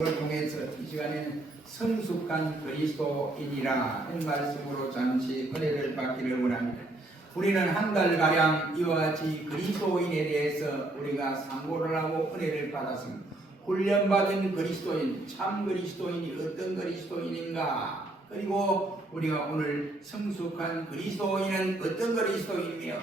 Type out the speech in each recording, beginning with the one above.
을 통해서 이 시간에는 성숙한 그리스도인이라 하는 말씀으로 잠시 은혜를 받기를 원합니다. 우리는 한 달가량 이와 같이 그리스도인에 대해서 우리가 상고를 하고 은혜를 받았습니다. 훈련받은 그리스도인, 참 그리스도인이 어떤 그리스도인인가, 그리고 우리가 오늘 성숙한 그리스도인은 어떤 그리스도인이며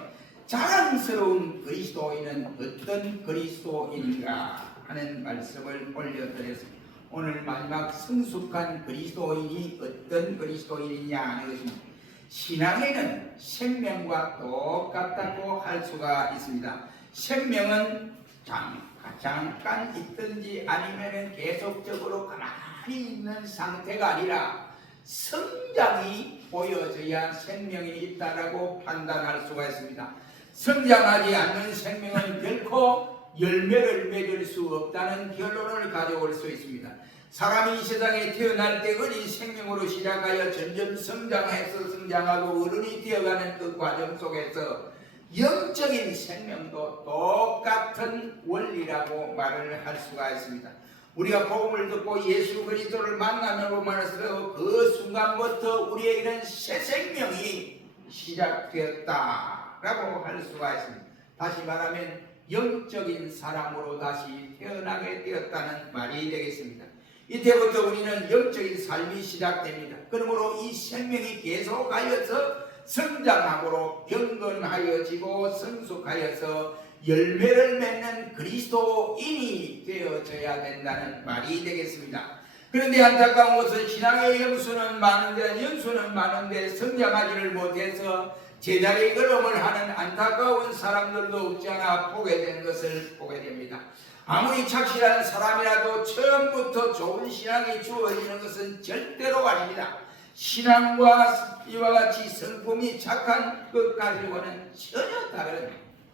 자랑스러운 그리스도인은 어떤 그리스도인인가 하는 말씀을 올려드렸습니다. 오늘 마지막 성숙한 그리스도인이 어떤 그리스도인이냐 하는 것입니다. 신앙에는 생명과 똑같다고 할 수가 있습니다. 생명은 잠깐 있든지 아니면 계속적으로 가만히 있는 상태가 아니라 성장이 보여져야 생명이 있다라고 판단할 수가 있습니다. 성장하지 않는 생명은 결코 열매를 맺을 수 없다는 결론을 가져올 수 있습니다. 사람이 이 세상에 태어날 때 어린 생명으로 시작하여 점점 성장하고 어른이 되어가는 그 과정 속에서 영적인 생명도 똑같은 원리라고 말을 할 수가 있습니다. 우리가 복음을 듣고 예수 그리스도를 만나면서 그 순간부터 우리에게는 새 생명이 시작되었다라고 할 수가 있습니다. 다시 말하면 영적인 사람으로 다시 태어나게 되었다는 말이 되겠습니다. 이때부터 우리는 영적인 삶이 시작됩니다. 그러므로 이 생명이 계속하여서 성장함으로 경건하여지고 성숙하여서 열매를 맺는 그리스도인이 되어져야 된다는 말이 되겠습니다. 그런데 안타까운 것은 신앙의 연수는 많은데 성장하지를 못해서 제자리 걸음을 하는 안타까운 사람들도 없지 않아 보게 된 것을 보게 됩니다. 아무리 착실한 사람이라도 처음부터 좋은 신앙이 주어지는 것은 절대로 아닙니다. 신앙과 이와 같이 성품이 착한 것 가지고는 전혀 다른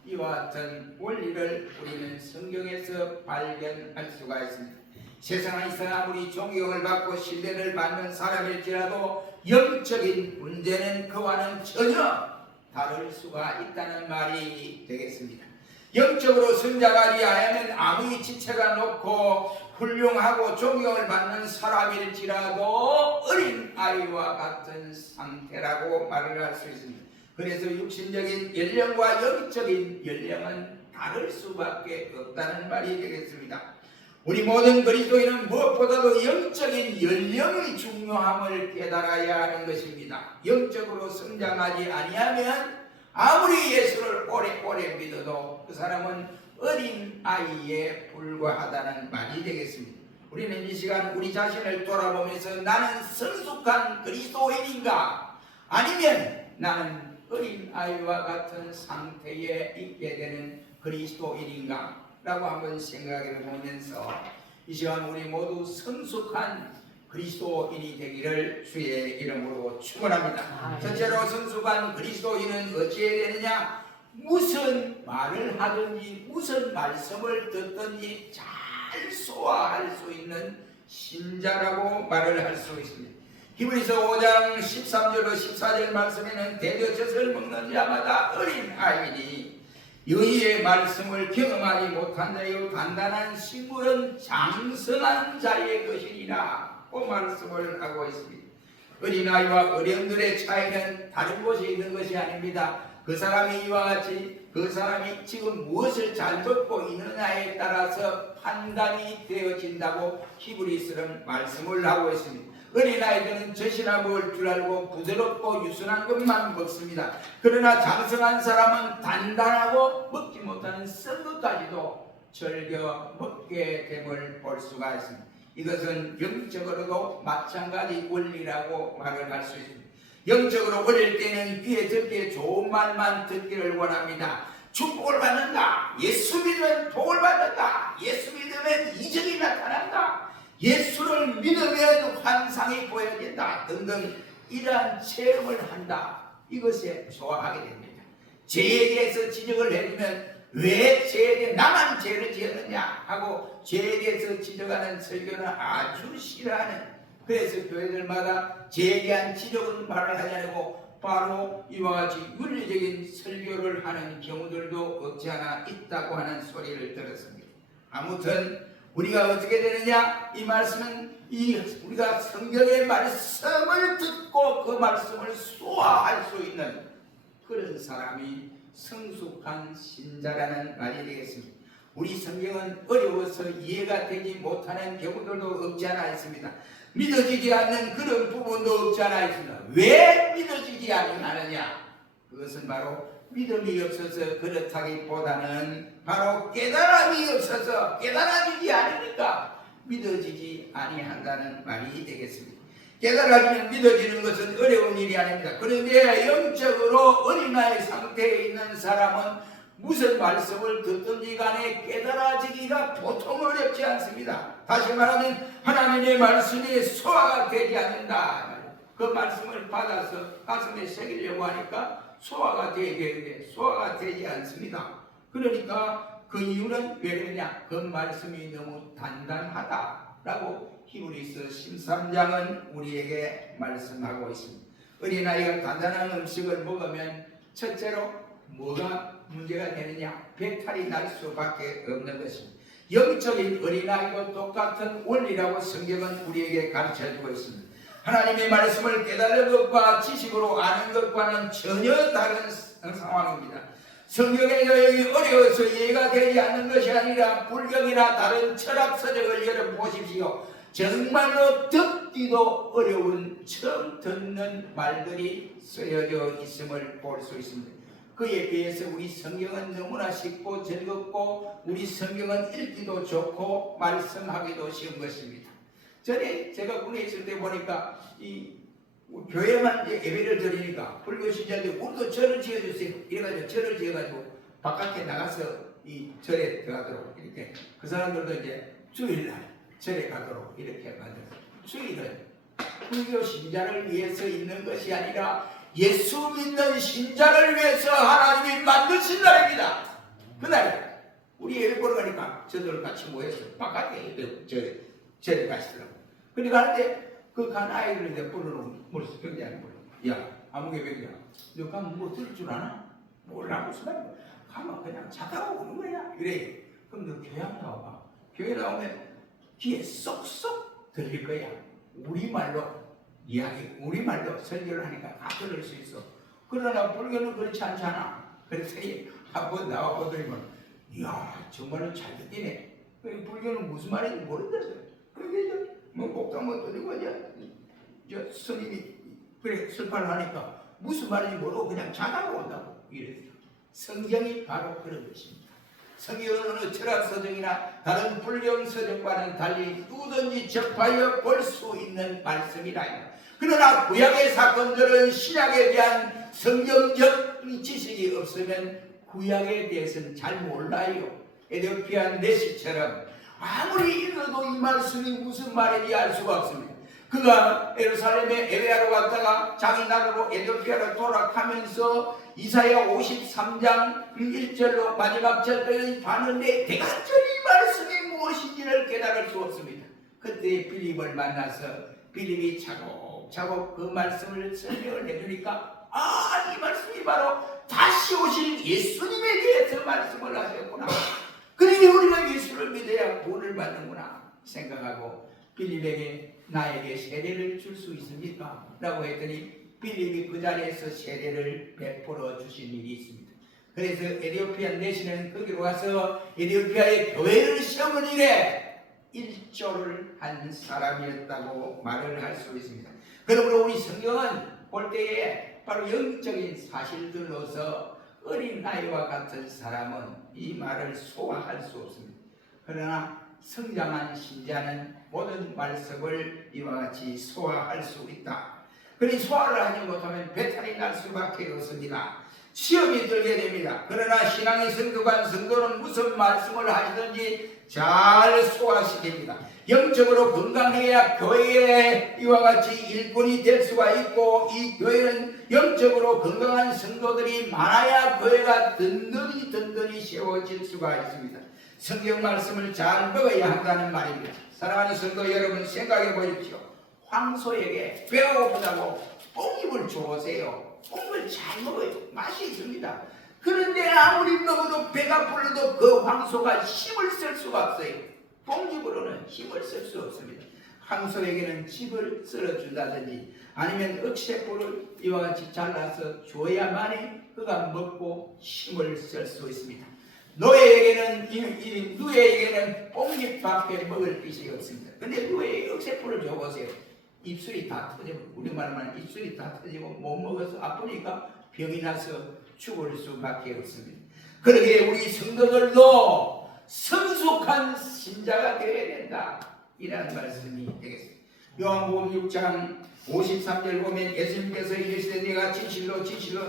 이와 같은 원리를 우리는 성경에서 발견할 수가 있습니다. 세상에서 아무리 존경을 받고 신뢰를 받는 사람일지라도 영적인 문제는 그와는 전혀 다를 수가 있다는 말이 되겠습니다. 영적으로 성장하지 않으면 아무리 지체가 높고 훌륭하고 존경을 받는 사람일지라도 어린 아이와 같은 상태라고 말을 할 수 있습니다. 그래서 육신적인 연령과 영적인 연령은 다를 수밖에 없다는 말이 되겠습니다. 우리 모든 그리스도인은 무엇보다도 영적인 연령의 중요함을 깨달아야 하는 것입니다. 영적으로 성장하지 아니하면 아무리 예수를 오래 믿어도 그 사람은 어린 아이에 불과하다는 말이 되겠습니다. 우리는 이 시간 우리 자신을 돌아보면서 나는 성숙한 그리스도인인가, 아니면 나는 어린 아이와 같은 상태에 있게 되는 그리스도인인가 라고 한번 생각해 보면서 이 시간 우리 모두 성숙한 그리스도인이 되기를 주의 이름으로 축원합니다. 첫째로 성숙한 그리스도인은 어찌해야 되느냐? 무슨 말을 하든지 무슨 말씀을 듣든지 잘 소화할 수 있는 신자라고 말을 할 수 있습니다. 히브리서 5장 13절로 14절 말씀에는 대저젖을 먹는 자마다 어린 아이니 여호와의 말씀을 경험하지 못한 자요 단단한 식물은 장성한 자의 것이니라 고 말씀을 하고 있습니다. 어린아이와 어른들의 차이는 다른 곳에 있는 것이 아닙니다. 그 사람이 이와 같이 그 사람이 지금 무엇을 잘 듣고 있느냐에 따라서 판단이 되어진다고 히브리서는 말씀을 하고 있습니다. 어린아이들은 젖이나 먹을 줄 알고 부드럽고 유순한 것만 먹습니다. 그러나 장성한 사람은 단단하고 먹지 못하는 썩은 것까지도 즐겨 먹게 됨을 볼 수가 있습니다. 이것은 영적으로도 마찬가지 원리라고 말을 할 수 있습니다. 영적으로 어릴 때는 귀에 듣기에 좋은 말만 듣기를 원합니다. 축복을 받는다, 예수 믿으면 복을 받는다, 예수 믿으면 이적이 나타난다, 예수를 믿으면 환상이 보여진다 등등 이러한 체험을 한다. 이것에 좋아하게 됩니다. 죄에 대해서 지적을 해주면 왜 죄에 대해 나만 죄를 지었느냐 하고 죄에 대해서 지적하는 설교는 아주 싫어하는, 그래서 교회들마다 죄에 대한 지적은 말을 하지 않고 바로 이와 같이 윤리적인 설교를 하는 경우들도 없지 않아 있다고 하는 소리를 들었습니다. 아무튼 우리가 어떻게 되느냐? 이 말씀은 우리가 성경의 말씀을 듣고 그 말씀을 소화할 수 있는 그런 사람이 성숙한 신자라는 말이 되겠습니다. 우리 성경은 어려워서 이해가 되지 못하는 경우들도 없지 않아 있습니다. 믿어지지 않는 그런 부분도 없지 않아 있습니다. 왜 믿어지지 않느냐? 그것은 바로 믿음이 없어서 그렇다기보다는 바로 깨달음이 없어서 깨달아지지 않으니까 믿어지지 아니한다는 말이 되겠습니다. 깨달아지면 믿어지는 것은 어려운 일이 아닙니다. 그런데 영적으로 어린아이 상태에 있는 사람은 무슨 말씀을 듣든지 간에 깨달아지기가 보통 어렵지 않습니다. 다시 말하면 하나님의 말씀이 소화가 되지 않는다. 그 말씀을 받아서 가슴에 새기려고 하니까 소화가 돼야 되는데 소화가 되지 않습니다. 그러니까 그 이유는 왜 그러냐? 그 말씀이 너무 단단하다라고 히브리서 13장은 우리에게 말씀하고 있습니다. 어린아이가 단단한 음식을 먹으면 첫째로 뭐가 문제가 되느냐? 배탈이 날 수밖에 없는 것입니다. 영적인 어린아이도 똑같은 원리라고 성경은 우리에게 가르쳐주고 있습니다. 하나님의 말씀을 깨달은 것과 지식으로 아는 것과는 전혀 다른 상황입니다. 성경의 내용이 어려워서 이해가 되지 않는 것이 아니라 불경이나 다른 철학 서적을 열어보십시오. 정말로 듣기도 어려운 처음 듣는 말들이 쓰여져 있음을 볼 수 있습니다. 그에 비해서 우리 성경은 너무나 쉽고 즐겁고 우리 성경은 읽기도 좋고 말씀하기도 쉬운 것입니다. 전에 제가 군에 있을 때 보니까 이 교회만 이제 예배를 드리니까 불교 신자들이 우리도 절을 지어주세요. 이래가지고 절을 지어가지고 바깥에 나가서 이 절에 들어가도록 이렇게 그 사람들도 이제 주일날 절에 가도록 이렇게 만들었어요. 주일은 불교 신자를 위해서 있는 것이 아니라 예수 믿는 신자를 위해서 하나님이 만드신 날입니다. 그날 우리 예배 보러 가니까 저들 같이 모여서 바깥에 절에 가시더라고요. 그러니까 하는데 그 간 아이를 이제 불러놓은 무슨 경제하는 거예요. 야, 아무 예배냐? 너 가면 뭐 들을 줄 아나? 몰라 무슨 말이야? 가면 그냥 자다가 오는 거야. 이래. 그럼 너 교회 한번 나와봐. 교회 나오면 귀에 쏙쏙 들릴 거야. 우리말로 이야기, 우리말로 설교를 하니까 다 들을 수 있어. 그러나 불교는 그렇지 않잖아. 그래서 한번 나와보더니만 이야 정말로 잘 듣기네. 불교는 무슨 말인지 모른다어요. 그게 뭐 목당 뭐 드리고 이제 스님이 그래 설파를 하니까 무슨 말인지 모르고 그냥 자다가 온다고 이랬어요. 성경이 바로 그런 것입니다. 성경은 어느 철학 서적이나 다른 불경 서적과는 달리 누구든지 접하여 볼 수 있는 말씀이라. 그러나 구약의 사건들은 신약에 대한 성경적 지식이 없으면 구약에 대해서는 잘 몰라요. 에티오피아 내시처럼 아무리 읽어도 이 말씀이 무슨 말인지 알 수가 없습니다. 그가 예루살렘에 예배하러 갔다가 자기 나라로 에티오피아로 돌아가면서 이사야 53장 1절로 마지막 절까지 봤는데 대간절히 말씀이 무엇인지를 깨달을 수 없습니다. 그때 빌립을 만나서 빌립이 차곡차곡 그 말씀을 설명을 해주니까 이 말씀이 바로 다시 오실 예수님에 대해서 말씀을 하셨구나. 그러니 우리가 예수를 믿어야 구원을 받는구나 생각하고 빌립에게 나에게 세례를 줄 수 있습니까? 라고 했더니 빌립이 그 자리에서 세례를 베풀어 주신 일이 있습니다. 그래서 에티오피아 내시는 거기로 가서 에티오피아의 교회를 세우는 일에 일조를 한 사람이었다고 말을 할 수 있습니다. 그러므로 우리 성경은 볼 때에 바로 영적인 사실들로서 어린아이와 같은 사람은 이 말을 소화할 수 없습니다. 그러나 성장한 신자는 모든 말씀을 이와 같이 소화할 수 있다. 그러니 소화를 하지 못하면 배탈이 날 수밖에 없습니다. 시험이 들게 됩니다. 그러나 신앙의 성도간 성도는 무슨 말씀을 하시든지 잘 소화시킵니다. 영적으로 건강해야 교회에 이와 같이 일꾼이 될 수가 있고, 이 교회는 영적으로 건강한 성도들이 많아야 교회가 든든히 세워질 수가 있습니다. 성경 말씀을 잘 먹어야 한다는 말입니다. 사랑하는 성도 여러분, 생각해 보십시오. 황소에게 배가 고프다고 뽕잎을 주세요. 뽕을 잘 먹어요. 맛이 있습니다. 그런데 아무리 먹어도 배가 불러도 그 황소가 힘을 쓸 수가 없어요. 뽕집으로는 힘을 쓸 수 없습니다. 황소에게는 짚을 썰어준다든지 아니면 억새뿔을 이와 같이 잘라서 줘야만이 그가 먹고 힘을 쓸 수 있습니다. 누에에게는 뽕잎밖에 먹을 것이 없습니다. 근데 누에에게 억새뿔을 줘보세요. 입술이 다 터지고, 우리말로 말하면 입술이 다 터지고 못 먹어서 아프니까 병이 나서 죽을 수밖에 없습니다. 그러기에 우리 성도들도 성숙한 신자가 되어야 된다, 이라는 말씀이 되겠습니다. 요한복음 6장 53절 보면 예수님께서 이르시되 내가 진실로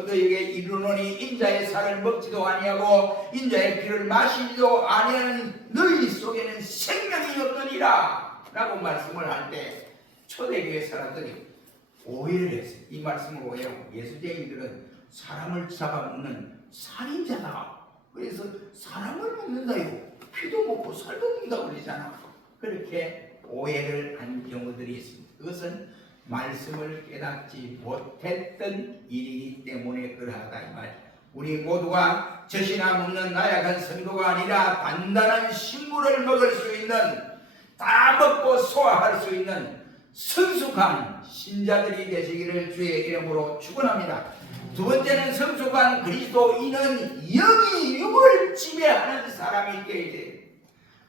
너희에게 이르노니 인자의 살을 먹지도 아니하고 인자의 피를 마시지도 아니하는 너희 속에는 생명이 없느니라 라고 말씀을 할 때 초대교회 사람들이 오해를 했어요. 이 말씀을 오해하고 예수쟁이들은 사람을 잡아먹는 살인자다, 그래서 사람을 먹는다요, 피도 먹고 살도 먹는다고 그러잖아, 그렇게 오해를 한 경우들이 있습니다. 그것은 말씀을 깨닫지 못했던 일이기 때문에 그러하다 이 말이에요. 우리 모두가 젖이나 먹는 나약한 성도가 아니라 단단한 식물을 먹을 수 있는, 다 먹고 소화할 수 있는 성숙한 신자들이 되시기를 주의 이름으로 축원합니다. 두 번째는 성숙한 그리스도인은 영이 육을 지배하는 사람이 되어야 돼요.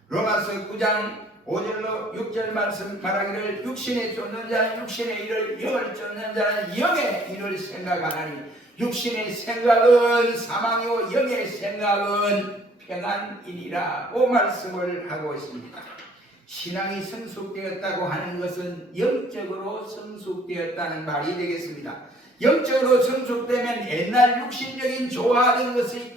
로마서 9장 5절로 6절 말씀 말하기를 육신에 쫓는 자는 육신의 일을, 영을 쫓는 자는 영의 일을 생각하나니 육신의 생각은 사망이요 영의 생각은 평안이니라고 말씀을 하고 있습니다. 신앙이 성숙되었다고 하는 것은 영적으로 성숙되었다는 말이 되겠습니다. 영적으로 성숙되면 옛날 육신적인 좋아하던 것이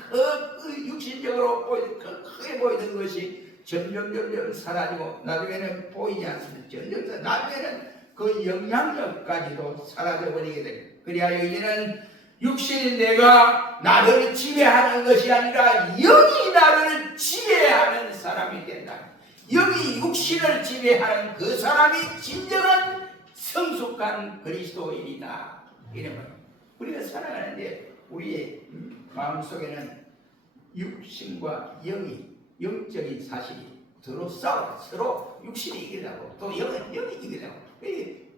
육신적으로 크게 보이던 것이 점점 사라지고 나중에는 보이지 않습니다. 점점 나중에는 그 영향력까지도 사라져버리게 됩니다. 그리하여 이제는 육신이 내가 나를 지배하는 것이 아니라 영이 나를 지배하는 사람이 된다. 영이 육신을 지배하는 그 사람이 진정한 성숙한 그리스도인이다, 이런 거예요. 우리가 살아가는데 우리의 마음속에는 육신과 영이, 영적인 사실이 서로 싸워, 서로 육신이 이기려고 또 영은 영이 이기려고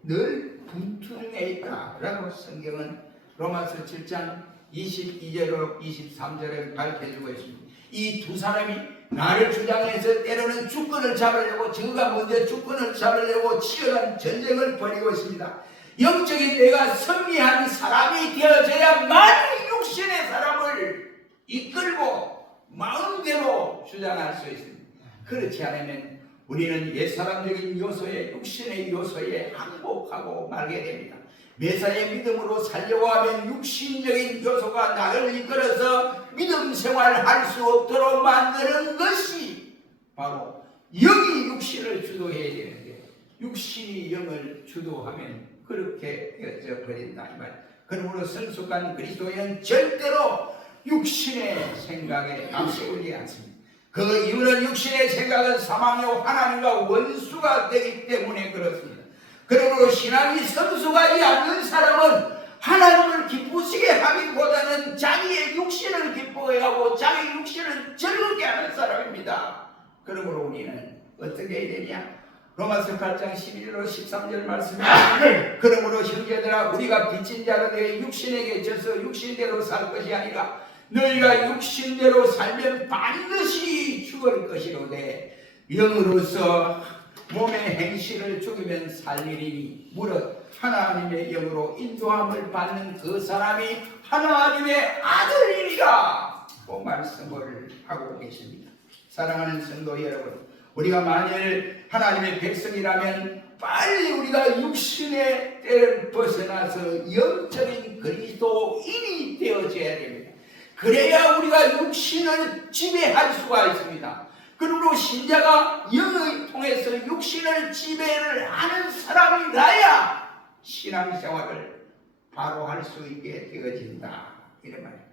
늘 분투에 있다라고 성경은 로마서 7장 22절로 23절에 밝혀주고 있습니다. 이 두 사람이 나를 주장해서 때로는 주권을 잡으려고, 저가 먼저 주권을 잡으려고 치열한 전쟁을 벌이고 있습니다. 영적인 내가 승리한 사람이 되어져야만 육신의 사람을 이끌고 마음대로 주장할 수 있습니다. 그렇지 않으면 우리는 옛사람적인 요소에, 육신의 요소에 항복하고 말게 됩니다. 매사에 믿음으로 살려고 하면 육신적인 요소가 나를 이끌어서 믿음 생활할 수 없도록 만드는 것이 바로 영이 육신을 주도해야 되는데, 육신이 영을 주도하면 그렇게 되어져 버린다 이 말. 그러므로 성숙한 그리스도인은 절대로 육신의 생각에 앞세우지 않습니다. 그 이유는 육신의 생각은 사망이요 하나님과 원수가 되기 때문에 그렇습니다. 그러므로 신앙이 성숙하지 않는 사람은 하나님을 기쁘시게 하기보다는 자기의 육신을 기쁘게 하고 자기 육신을 즐겁게 하는 사람입니다. 그러므로 우리는 어떻게 해야 되냐? 로마서 8장 11로 13절 말씀입니다. 그러므로 형제들아 우리가 빚진 자로 되어 육신에게 져서 육신대로 살 것이 아니라 너희가 육신대로 살면 반드시 죽을 것이로되 영으로서 몸의 행실을 죽이면 살리리니 무릇 하나님의 영으로 인도함을 받는 그 사람이 하나님의 아들이니라 고 말씀을 하고 계십니다. 사랑하는 성도 여러분, 우리가 만일 하나님의 백성이라면 빨리 우리가 육신의 때를 벗어나서 영적인 그리스도인이 되어져야 됩니다. 그래야 우리가 육신을 지배할 수가 있습니다. 그러므로 신자가 영을 통해서 육신을 지배를 하는 사람이 나야 신앙생활을 바로 할 수 있게 되어진다, 이런 말이에요.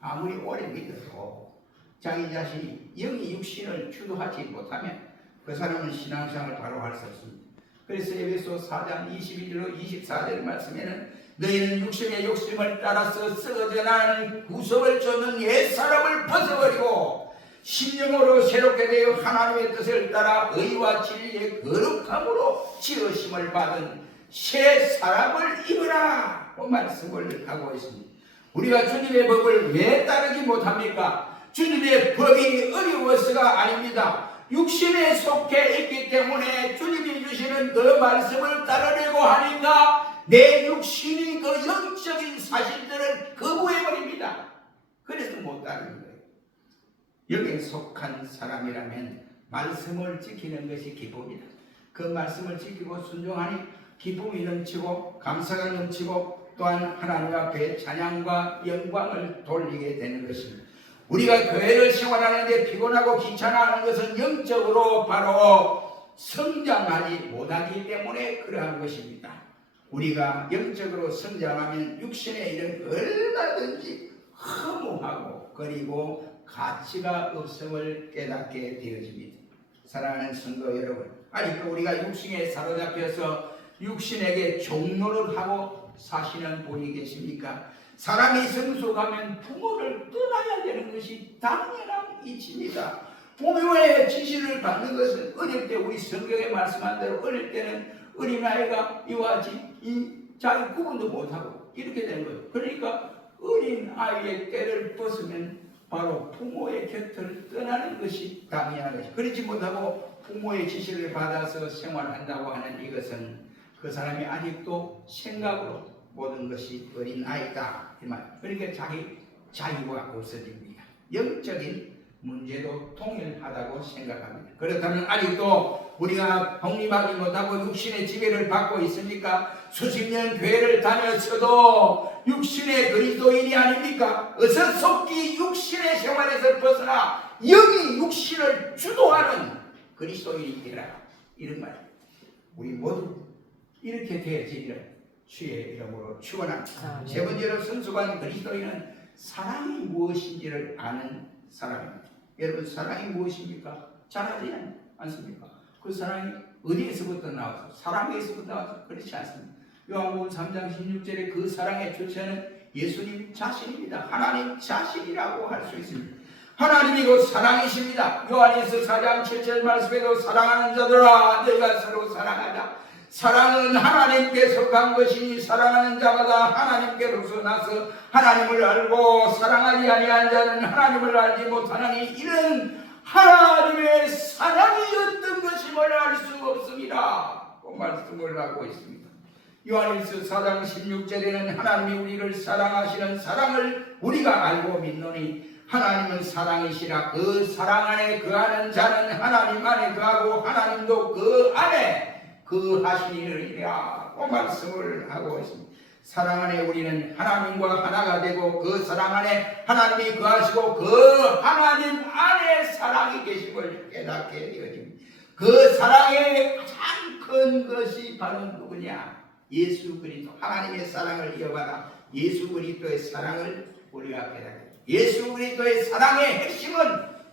아무리 오래 믿어도 자기 자신이 영이 육신을 주도하지 못하면 그 사람은 신앙생활을 바로 할 수 없습니다. 그래서 에베소 4장 21절로 24절 말씀에는 너희는 육신의 욕심을 따라서 썩어져 나가는 구속을 쫓는 옛사람을 벗어버리고 심령으로 새롭게 되어 하나님의 뜻을 따라 의와 진리의 거룩함으로 지으심을 받은 새 사람을 입으라 그 말씀을 하고 있습니다. 우리가 주님의 법을 왜 따르지 못합니까? 주님의 법이 어려워서가 아닙니다. 육신에 속해 있기 때문에 주님이 주시는 그 말씀을 따르려고 하니까 내 육신이 그 영적인 사실들을 거부해버립니다. 그래서 못 따르는 거예요. 여기에 속한 사람이라면 말씀을 지키는 것이 기쁨이다. 그 말씀을 지키고 순종하니 기쁨이 넘치고 감사가 넘치고 또한 하나님 앞에 찬양과 영광을 돌리게 되는 것입니다. 우리가 교회를 생활하는데 피곤하고 귀찮아하는 것은 영적으로 바로 성장하지 못하기 때문에 그러한 것입니다. 우리가 영적으로 성장하면 육신의 일은 얼마든지 허무하고 그리고 가치가 없음을 깨닫게 되어집니다. 사랑하는 성도 여러분, 아직도 우리가 육신에 사로잡혀서 육신에게 종노릇 하고 사시는 분이 계십니까? 사람이 성숙하면 부모를 떠나야 되는 것이 당연한 이치입니다. 부모의 지시를 받는 것은 어릴 때 우리 성경에 말씀한 대로 어릴 때는 어린아이가 이와 같이 자기 구분도 못하고 이렇게 되는 거예요. 그러니까 어린아이의 때를 벗으면 바로 부모의 곁을 떠나는 것이 당연한 것이죠. 그렇지 못하고 부모의 지시를 받아서 생활한다고 하는 이것은 그 사람이 아직도 생각으로 모든 것이 어린아이다 이 말. 그러니까 자기 자유가 없어집니다. 영적인 문제도 동일하다고 생각합니다. 그렇다면 아직도 우리가 독립하지 못하고 육신의 지배를 받고 있습니까? 수십 년 교회를 다녔어도 육신의 그리스도인이 아닙니까? 어서 속기 육신의 생활에서 벗어나 영이 육신을 주도하는 그리스도인이 되라 이런 말이에요. 우리 모두 이렇게 되어지기를 주의 이름으로 축원합니다. 세 번째로 성숙한 그리스도인은 사랑이 무엇인지를 아는 사람입니다. 여러분, 사랑이 무엇입니까? 잘 알지 않습니까? 그 사랑이 어디에서부터 나와서 사랑에서부터 나와서 그렇지 않습니다. 요한복음 3장 16절에 그 사랑의 주체는 예수님 자신입니다. 하나님 자신이라고 할 수 있습니다. 하나님이 곧 사랑이십니다. 요한일서 4장 7절 말씀에도 사랑하는 자들아 너희가 서로 사랑하자. 사랑은 하나님께 속한 것이니 사랑하는 자마다 하나님께로서 나서 하나님을 알고 사랑하지 아니한 자는 하나님을 알지 못하나니 이는 하나님의 사랑이 어떤 것임을 알 수 없습니다. 그 말씀을 하고 있습니다. 요한일서 4장 16절에는 하나님이 우리를 사랑하시는 사랑을 우리가 알고 믿노니 하나님은 사랑이시라. 그 사랑 안에 거하는 자는 하나님 안에 거하고 하나님도 그 안에 하시니라. 그 말씀을 하고 있습니다. 사랑 안에 우리는 하나님과 하나가 되고 그 사랑 안에 하나님이 거하시고 그 하나님 안에 사랑이 계심을 깨닫게 되어집니다. 그 사랑의 가장 큰 것이 바로 누구냐? 예수 그리스도. 하나님의 사랑을 이어받아 예수 그리스도의 사랑을 우리가 깨닫게. 예수 그리스도의 사랑의 핵심은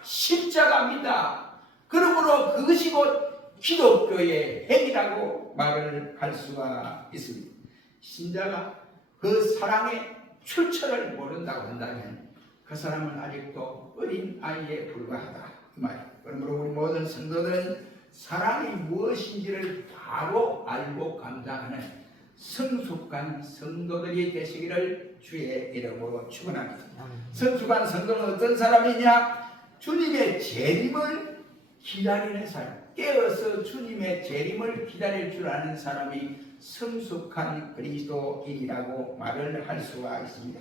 십자가입니다. 그러므로 그것이 곧 기독교의 핵이라고 말을 할 수가 있습니다. 신자가 그 사랑의 출처를 모른다고 한다면 그 사람은 아직도 어린 아이에 불과하다 이 말이에요. 그러므로 우리 모든 성도들은 사랑이 무엇인지를 바로 알고 감당하는 성숙한 성도들이 되시기를 주의 이름으로 축원합니다. 성숙한 성도는 어떤 사람이냐? 주님의 재림을 기다리는 사람. 깨어서 주님의 재림을 기다릴 줄 아는 사람이 성숙한 그리스도인이라고 말을 할 수가 있습니다.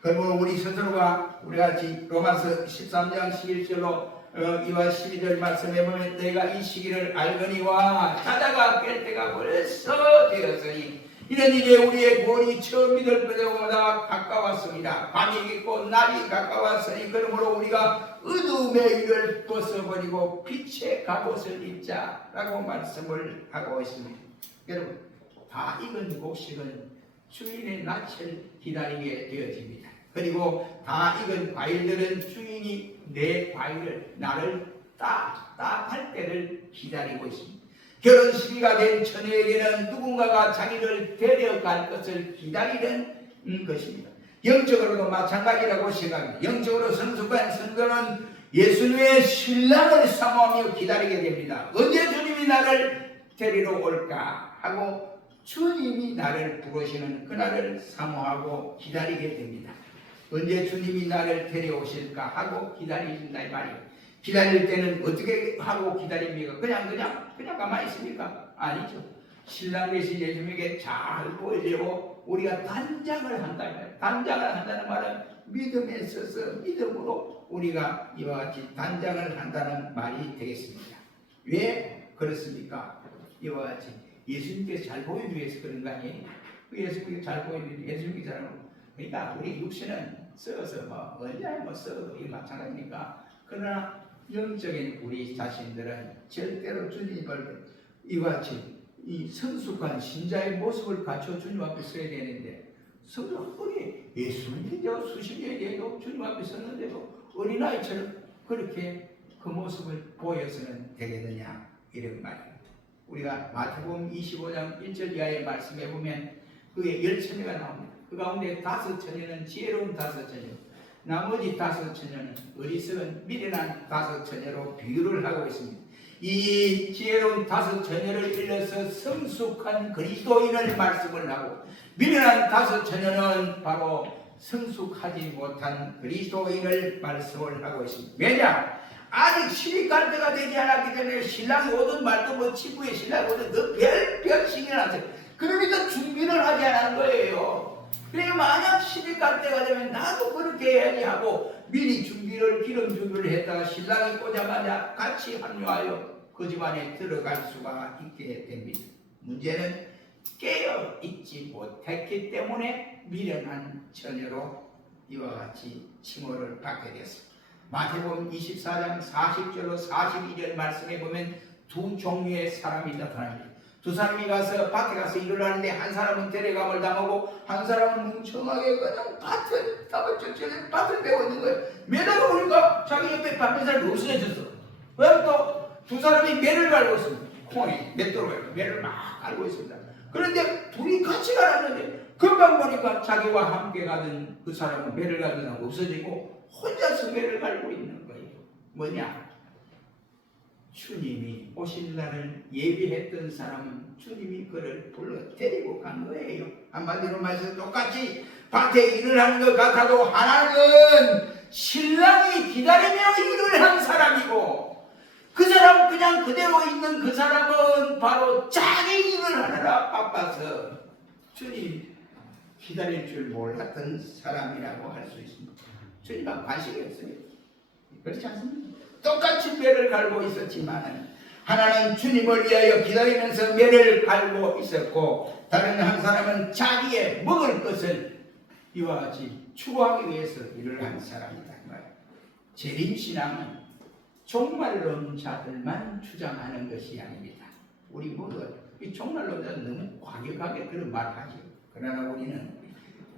그러므로 우리 스스로가 우리 같이 로마서 13장 11절로 이와 12절 말씀해 보면 내가 이 시기를 알거니와 자다가 깰 때가 벌써 되었으니 이는 이제 우리의 구원이 처음 믿을 때보다 가까웠습니다. 밤이 깊고 날이 가까웠으니 그러므로 우리가 어둠의 일을 벗어버리고 빛의 갑옷을 입자라고 말씀을 하고 있습니다. 여러분, 다 익은 곡식은 주인의 낯을 기다리게 되어집니다. 그리고 다 익은 과일들은 주인이 내 과일을 나를 할 때를 기다리고 있습니다. 결혼 시기가 된 처녀에게는 누군가가 자기를 데려갈 것을 기다리는 것입니다. 영적으로도 마찬가지라고 생각합니다. 영적으로 성숙한 성도는 예수님의 신랑을 사모하며 기다리게 됩니다. 언제 주님이 나를 데리러 올까 하고 주님이 나를 부르시는 그날을 사모하고 기다리게 됩니다. 언제 주님이 나를 데려오실까 하고 기다리신다 이 말이에요. 기다릴 때는 어떻게 하고 기다립니까? 그냥 가만히 있습니까? 아니죠. 신랑 대신 예수님에게 잘 보이려고 우리가 단장을 한다는 거예요. 단장을 한다는 말은 믿음에 있어서 믿음으로 우리가 이와 같이 단장을 한다는 말이 되겠습니다. 왜 그렇습니까? 이와 같이 예수님께 잘 보이기 위해서 그런 거 아니에요? 예수님께 잘 보이는 예수님께 잘 보이는 그러니까 우리 육신은 썩어서 언제 썩어도 이게 마찬가지니까. 그러나 영적인 우리 자신들은 절대로 주님을 이와 같이 이 성숙한 신자의 모습을 갖춰 주님 앞에 서야 되는데 성도 우리 예수님이 수십 년이 돼도 주님 앞에 섰는데도 어린아이처럼 그렇게 그 모습을 보여서는 되겠느냐 이런 말입니다. 우리가 마태복음 25장 1절 이하의 말씀에 보면 그게 10처녀가 나옵니다. 그 가운데 5처녀는 지혜로운 5처녀, 나머지 5처녀는 어리석은 미련한 5처녀로 비유를 하고 있습니다. 이 지혜로운 5처녀를 일러서 성숙한 그리스도인을 말씀을 하고, 미련한 5처녀는 바로 성숙하지 못한 그리스도인을 말씀을 하고 있습니다. 왜냐? 아직 시집 갈 때가 되지 않았기 때문에 신랑이 오든 말든 친구의 신랑이 오든 별 신경 안 써요. 그러니까 준비를 하지 않은 거예요. 그러니까 만약 시집 갈 때가 되면 나도 그렇게 해야지 하고 미리 기름 준비를 했다가 신랑이 오자마자 같이 합류하여 그 집안에 들어갈 수가 있게 됩니다. 문제는 깨어 있지 못했기 때문에 미련한 처녀로 이와 같이 칭호를 받게 됐습니다. 마태복음 24장 40절로 42절 말씀에 보면 두 종류의 사람이 나타납니다. 두 사람이 가서 밭에 가서 일을 하는데 한 사람은 데려감을 당하고 한 사람은 멍청하게 그냥 밭을 베고 있는 거예요. 매다가 보니까 자기 옆에 밭 사람이 없어졌어. 그럼 또 두 사람이 매를 갈고 있습니다. 콩이 맷돌을 매를 막 갈고 있습니다. 그런데 둘이 같이 가라는데 금방 보니까 자기와 함께 가던 그 사람은 매를 가던 사람 없어지고 혼자서 매를 갈고 있는 거예요. 뭐냐? 주님이 오실 날을 예비했던 사람은 주님이 그를 불러 데리고 간 거예요. 한마디로 말해서 똑같이 밭에 일을 하는 것 같아도 하나는 신랑이 기다리며 일을 한 사람이고, 그 사람 그냥 그대로 있는 그 사람은 바로 자기 일을 하느라 바빠서 주님 기다릴 줄 몰랐던 사람이라고 할 수 있습니다. 주님은 관심이 없습니다. 그렇지 않습니까? 똑같이 매를 갈고 있었지만 하나는 주님을 위하여 기다리면서 매를 갈고 있었고, 다른 한 사람은 자기의 먹을 것을 이와 같이 추구하기 위해서 일을 한 사람이다. 재림신앙은 종말론자들만 주장하는 것이 아닙니다. 우리 모두 이 종말론자는 너무 과격하게 그런 말을 하죠. 그러나 우리는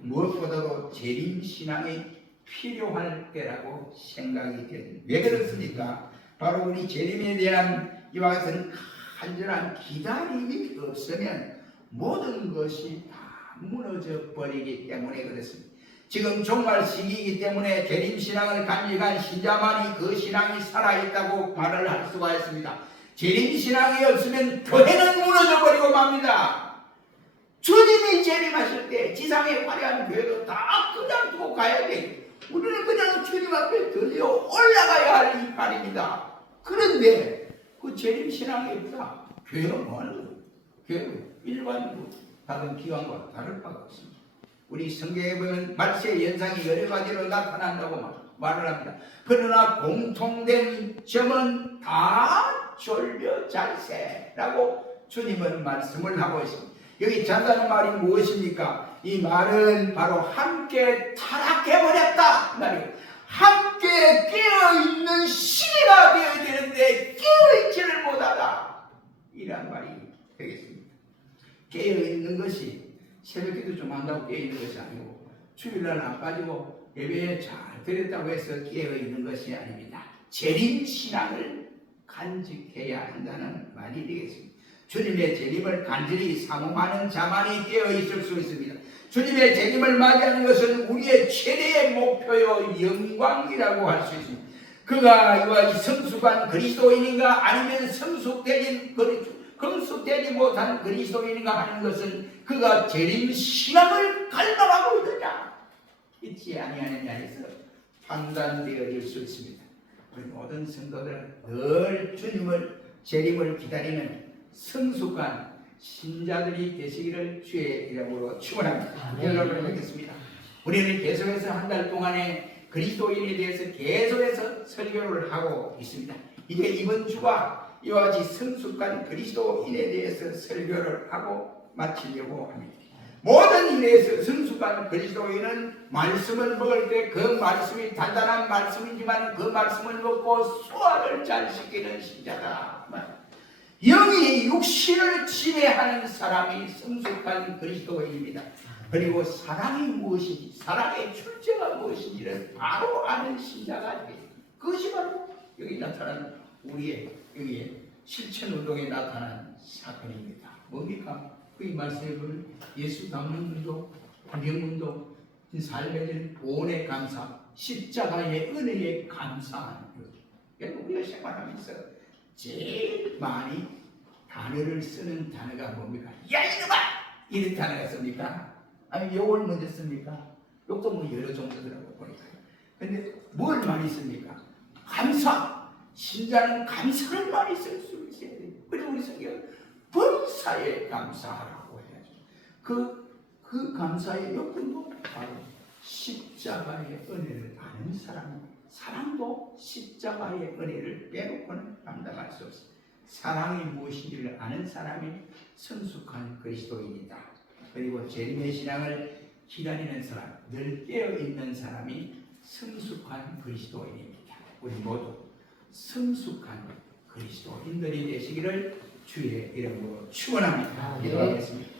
무엇보다도 재림신앙이 필요할 때라고 생각이 됩니다. 왜 그렇습니까? 바로 우리 재림에 대한 이와 같은 간절한 기다림이 없으면 모든 것이 다 무너져 버리기 때문에 그렇습니다. 지금 종말 시기이기 때문에 재림신앙을 간직한 신자만이 그 신앙이 살아있다고 말을 할 수가 있습니다. 재림신앙이 없으면 교회는 무너져 버리고 맙니다. 주님이 재림하실 때 지상의 화려한 교회도 다 그냥 두고 가야 돼요. 우리는 그냥 주님 앞에 드디어 올라가야 할 이판입니다. 그런데 그 재림신앙이 없다. 교회는 뭐하는 거예요? 교회는 일반으로 다른 기관과 다를 바가 없습니다. 우리 성경에 보면 말세의 현상이 여러 가지로 나타난다고 말을 합니다. 그러나 공통된 점은 다 졸려잘세라고 주님은 말씀을 하고 있습니다. 여기 잔다는 말이 무엇입니까? 이 말은 바로 함께 타락해버렸다 말이에요. 함께 깨어있는 시대가 되어야 되는데 깨어있지를 못하다, 이란 말이 되겠습니다. 깨어있는 것이 새벽기도 좀 한다고 깨어있는 것이 아니고, 주일날 안 빠지고 예배에 잘 드렸다고 해서 깨어있는 것이 아닙니다. 재림신앙을 간직해야 한다는 말이 되겠습니다. 주님의 재림을 간절히 사모하는 자만이 깨어있을 수 있습니다. 주님의 재림을 맞이하는 것은 우리의 최대의 목표요 영광이라고 할 수 있습니다. 그가 이와 성숙한 그리스도인인가 아니면 성숙되지 못한 그리스도인인가 하는 것은 그가 재림 신앙을 갈망하고 있느냐 있지 아니하는 자에서 판단되어질 수 있습니다. 우리 모든 성도들은 늘 주님을 재림을 기다리는 성숙한 신자들이 되시기를 주의 이름으로 축원합니다. 여러분을 뵙겠습니다. 우리는 계속해서 한 달 동안에 그리스도인에 대해서 계속해서 설교를 하고 있습니다. 이제 이번 주가 이와 같이 성숙한 그리스도인에 대해서 설교를 하고 마치려고 합니다. 모든 일에서 성숙한 그리스도인은 말씀을 먹을 때 그 말씀이 단단한 말씀이지만 그 말씀을 먹고 소화를 잘 시키는 신자다. 영이 육신을 지배하는 사람이 성숙한 그리스도인입니다. 그리고 사랑이 무엇인지, 사랑의 출처가 무엇인지를 바로 아는 신자가 되겠습니다. 그것이 바로 여기 나타난 우리의 여기에 실천운동에 나타난 사건입니다. 뭡니까? 그 말씀에 보면 예수 닮는 운동, 구명운동, 삶에 대한 보온의 감사, 십자가의 은혜에 감사하는 것. 그러니까 우리가 생활하면서 제일 많이 단어를 쓰는 단어가 뭡니까? 야 이놈아! 이런 단어가 씁니까? 아니 욕을 먼저 씁니까? 욕도 뭐 여러 정도더라고 보니까. 근데 뭘 많이 씁니까? 감사! 신자는 감사를 많이 쓸 수 있어야 돼요. 그리고 우리 성경은 범사에 감사하라고 해야죠. 그 감사의 요건도 바로 십자가의 은혜를 아는 사람입니다. 사랑도 십자가의 은혜를 빼놓고는 감당할 수 없습니다. 사랑이 무엇인지를 아는 사람이 성숙한 그리스도인이다. 그리고 재림의 신앙을 기다리는 사람, 늘 깨어있는 사람이 성숙한 그리스도인입니다. 우리 모두 성숙한 그리스도인들이 되시기를 주의 이름으로 축원합니다. 기도하겠습니다.